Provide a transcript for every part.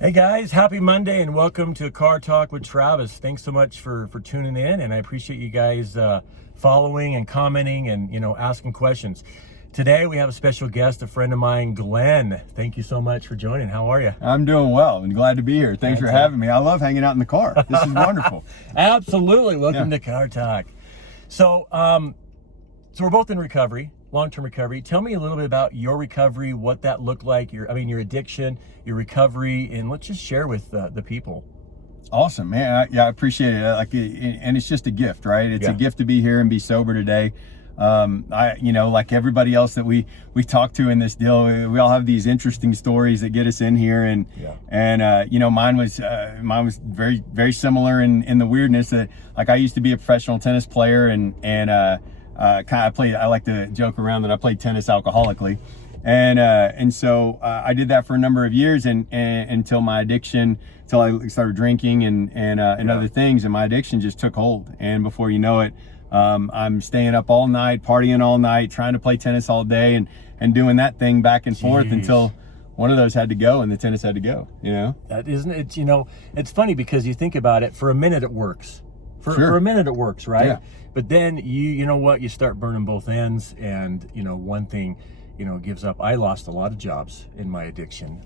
Hey guys, happy Monday and welcome to Car Talk with Travis. Thanks so much for tuning in, and I appreciate you guys following and commenting and asking questions. Today we have a special guest, a friend of mine, Glenn. Thank you so much for joining. How are you? I'm doing well and glad to be here. Thanks for having me. I love hanging out in the car. This is wonderful. Absolutely. Welcome to Car Talk. So we're both in recovery. Long-term recovery. Tell me a little bit about your recovery, what that looked like, your addiction, your recovery, and let's just share with the people. Awesome, man. I appreciate it. And it's just a gift, right? It's a gift to be here and be sober today. Like everybody else that we talk to in this deal, we all have these interesting stories that get us in here, and mine was very, very similar in the weirdness that, like, I used to be a professional tennis player and I like to joke around that I played tennis alcoholically, and so I did that for a number of years, and until my addiction, until I started drinking and other things, and my addiction just took hold. And before you know it, I'm staying up all night, partying all night, trying to play tennis all day, and doing that thing back and forth until one of those had to go, and the tennis had to go. That isn't it. It's funny because you think about it. For a minute, it works. For a minute, it works, right? Yeah. But then you start burning both ends, and one thing gives up. I lost a lot of jobs in my addiction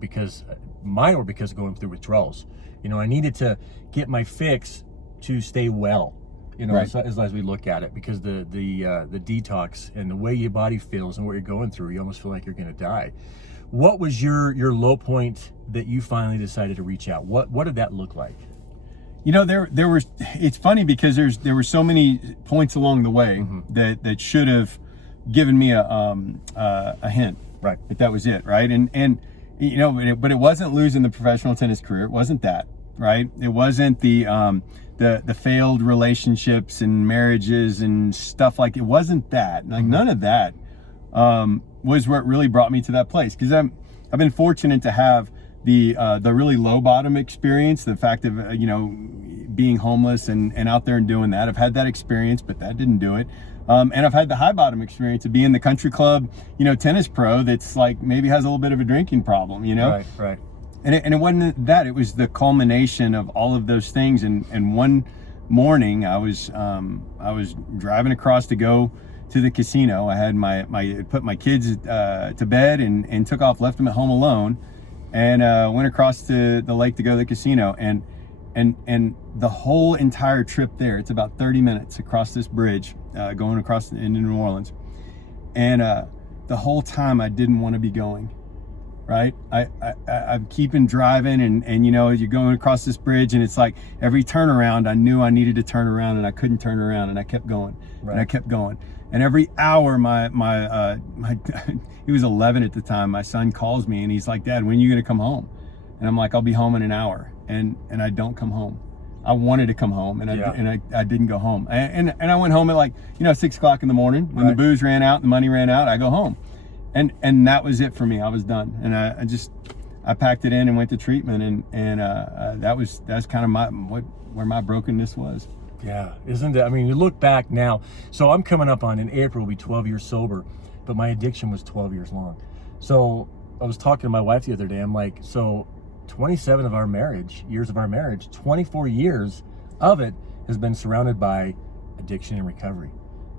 because mine were because of going through withdrawals. I needed to get my fix to stay well. As we look at it, because the detox and the way your body feels and what you're going through, you almost feel like you're going to die. What was your low point that you finally decided to reach out? What did that look like? There were. It's funny because there were so many points along the way that should have given me a hint. Right. If that was it, right? But it wasn't losing the professional tennis career. It wasn't that, right? It wasn't the failed relationships and marriages and stuff like. It wasn't that. Like none of that was what really brought me to that place. Because I've been fortunate to have the really low bottom experience, the fact of being homeless and out there and doing that. I've had that experience, but that didn't do it. And I've had the high bottom experience of being the country club tennis pro that's like maybe has a little bit of a drinking problem. Right. And it wasn't that. It was the culmination of all of those things. And one morning I was driving across to go to the casino. I had put my kids to bed and took off, left them at home alone, and went across to the lake to go to the casino. And the whole entire trip there, it's about 30 minutes across this bridge, going across into New Orleans. And the whole time I didn't want to be going. Right, I'm keeping driving, and you're going across this bridge, and it's like every turnaround I knew I needed to turn around, and I couldn't turn around, and I kept going, and I kept going, and every hour my he was 11 at the time. My son calls me, and he's like, "Dad, when are you gonna come home?" And I'm like, "I'll be home in an hour," and I don't come home. I wanted to come home, and I didn't go home, and I went home at 6 o'clock in the morning when the booze ran out, the money ran out. I go home. And that was it for me. I was done, and I packed it in and went to treatment, and that's kind of where my brokenness was. Yeah, isn't it? I mean, you look back now. So I'm coming up on, in April, will be 12 years sober, but my addiction was 12 years long. So I was talking to my wife the other day. I'm like, so 27 of our marriage, 24 years of it has been surrounded by addiction and recovery.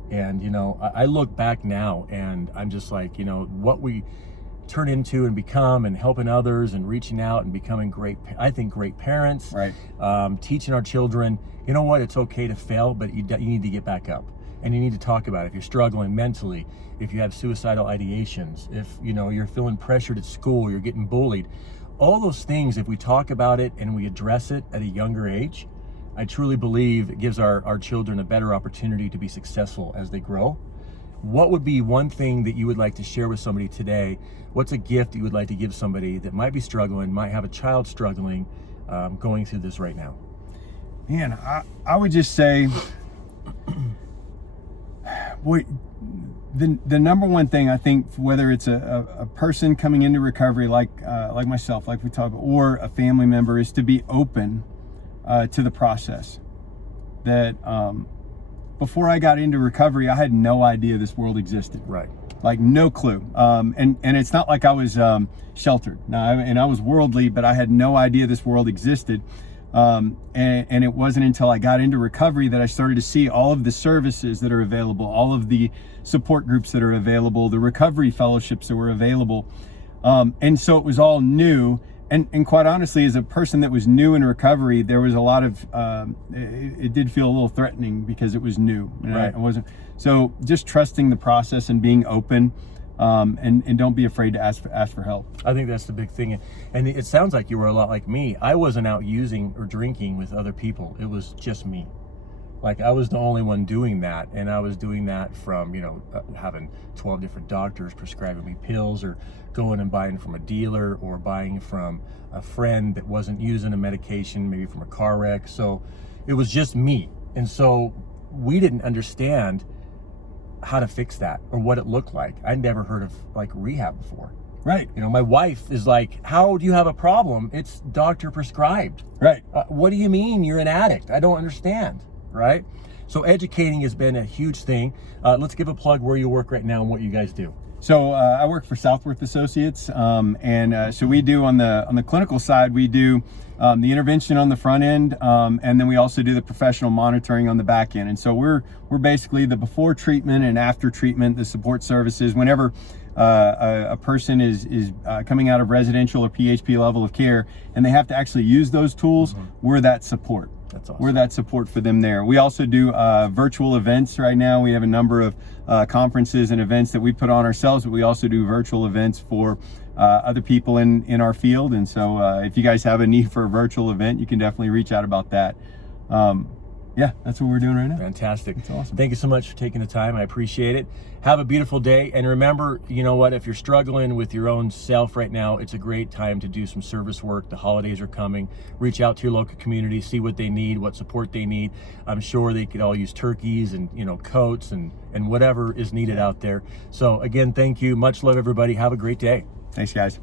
And I look back now, and I'm just like, what we turn into and become, and helping others and reaching out and becoming great parents, right? Teaching our children, it's okay to fail, but you need to get back up, and you need to talk about it. If you're struggling mentally, if you have suicidal ideations, if you're feeling pressured at school, you're getting bullied, all those things, if we talk about it and we address it at a younger age, I truly believe it gives our children a better opportunity to be successful as they grow. What would be one thing that you would like to share with somebody today? What's a gift that you would like to give somebody that might be struggling, might have a child struggling, going through this right now? Man, I would just say, the number one thing, I think, whether it's a person coming into recovery like myself, like we talked about, or a family member, is to be open to the process. That before I got into recovery, I had no idea this world existed. Right. like no clue. And it's not like I was sheltered. And I was worldly, but I had no idea this world existed. And it wasn't until I got into recovery that I started to see all of the services that are available, all of the support groups that are available, the recovery fellowships that were available. And so it was all new. And quite honestly, as a person that was new in recovery, there was a lot of, it did feel a little threatening because it was new. Right. I wasn't, so just trusting the process and being open, and don't be afraid to ask for help. I think that's the big thing. And it sounds like you were a lot like me. I wasn't out using or drinking with other people. It was just me. Like I was the only one doing that, and I was doing that from, having 12 different doctors prescribing me pills, or going and buying from a dealer, or buying from a friend that wasn't using a medication, maybe from a car wreck. So it was just me. And so we didn't understand how to fix that or what it looked like. I'd never heard of like rehab before. Right. My wife is like, how do you have a problem? It's doctor prescribed. Right. What do you mean you're an addict? I don't understand. Right? So educating has been a huge thing. Let's give a plug where you work right now and what you guys do. So I work for Southworth Associates, so we do on the clinical side, we do the intervention on the front end, and then we also do the professional monitoring on the back end. And so we're basically the before treatment and after treatment, the support services. Whenever a person is coming out of residential or PHP level of care, and they have to actually use those tools, we're that support. That's awesome. We're that support for them there. We also do virtual events right now. We have a number of conferences and events that we put on ourselves, but we also do virtual events for other people in our field. And so if you guys have a need for a virtual event, you can definitely reach out about that. Yeah, that's what we're doing right now. Fantastic. That's awesome. Thank you so much for taking the time. I appreciate it. Have a beautiful day. And remember, you know what? If you're struggling with your own self right now, it's a great time to do some service work. The holidays are coming. Reach out to your local community, see what they need, what support they need. I'm sure they could all use turkeys and, coats and whatever is needed out there. So again, thank you. Much love, everybody. Have a great day. Thanks, guys.